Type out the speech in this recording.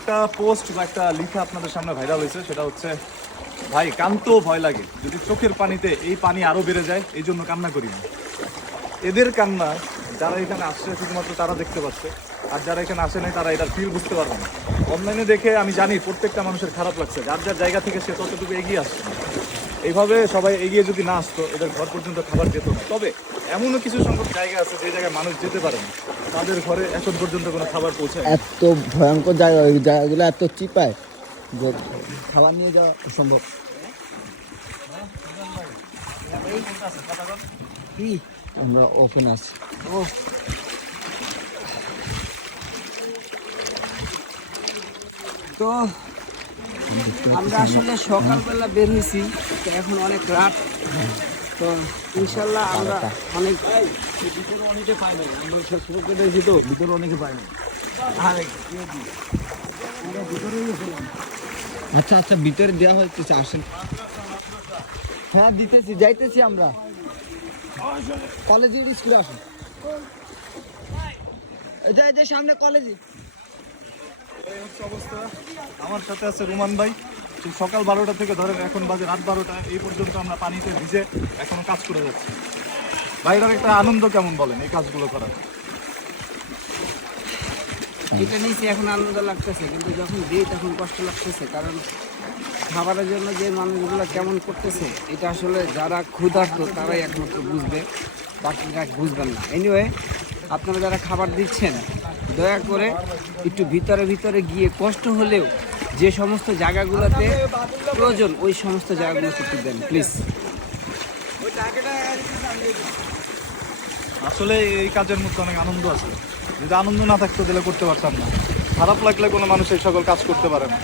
একটা পোস্ট বা একটা লিখা আপনাদের সামনে ভাইরাল হয়েছে, সেটা হচ্ছে, ভাই কানতেও ভয় লাগে। যদি চোখের পানিতে এই পানি আরও বেড়ে যায়, এই জন্য কান্না করি না। এদের কান্না, যারা এখানে আসছে, শুধুমাত্র তারা দেখতে পাচ্ছে, আর যারা এখানে আসে নাই, তারা এটার ফিল বুঝতে পারবে না। অনলাইনে দেখে আমি জানি, প্রত্যেকটা মানুষের খারাপ লাগছে। যার যার জায়গা থেকে সে ততটুকু এগিয়ে আসছে। এইভাবে সবাই এগিয়ে যদি না আসতো, এদের ঘর পর্যন্ত খাবার যেত না। তবে এমনও কিছু সংখ্যক জায়গা আছে যে জায়গায় মানুষ যেতে পারে না। তাদের ঘরে এখন পর্যন্ত কোনো খাবার পৌঁছায় এত ভয়ঙ্কর জায়গা, ওই জায়গাগুলো এত চিপায়। খাবার নিয়ে যাওয়া অসম্ভব। আমরা ওপেন আছি। ও তো আমরা আসলে সকালবেলা বের হয়েছি তো এখন অনেক রাত। তো ইনশাল্লাহ আমরা অনেক ভিতরে অনেকে না আচ্ছা আচ্ছা ভিতরে দেওয়া হচ্ছে আসেন। হ্যাঁ দিতেছি যাইতেছি আমরা। কলেজের স্কুলে আসুন। সামনে কলেজে অবস্থা। আমার সাথে আছে রুমান ভাই। সকাল বারোটা থেকে ধরেন এখন বাজে রাত বারোটা, এই পর্যন্ত আমরা পানিতে ভিজে এখনও কাজ করে যাচ্ছি। ভাইটার একটা আনন্দ কেমন বলেন এই কাজগুলো করার? এটা নিয়েছি এখন আনন্দ লাগতেছে, কিন্তু যখন দিই তখন কষ্ট লাগতেছে, কারণ খাবারের জন্য যে মানুষগুলো কেমন করতেছে, এটা আসলে যারা ক্ষুধার্ত তারাই একমাত্র বুঝবে, বাকিরা বুঝবেন না। এনিওয়ে আপনারা যারা খাবার দিচ্ছেন দয়া করে একটু ভিতরে ভিতরে গিয়ে কষ্ট হলেও যে সমস্ত জায়গাগুলোতে প্রয়োজন, ওই সমস্ত জায়গাগুলো একটু দেন প্লিজ আসলে এই কাজের মধ্যে অনেক আনন্দ আছে। যদি আনন্দ না থাকতো তাহলে করতে পারতাম না। খারাপ লাগলে কোনো মানুষ এই সকল কাজ করতে পারে না।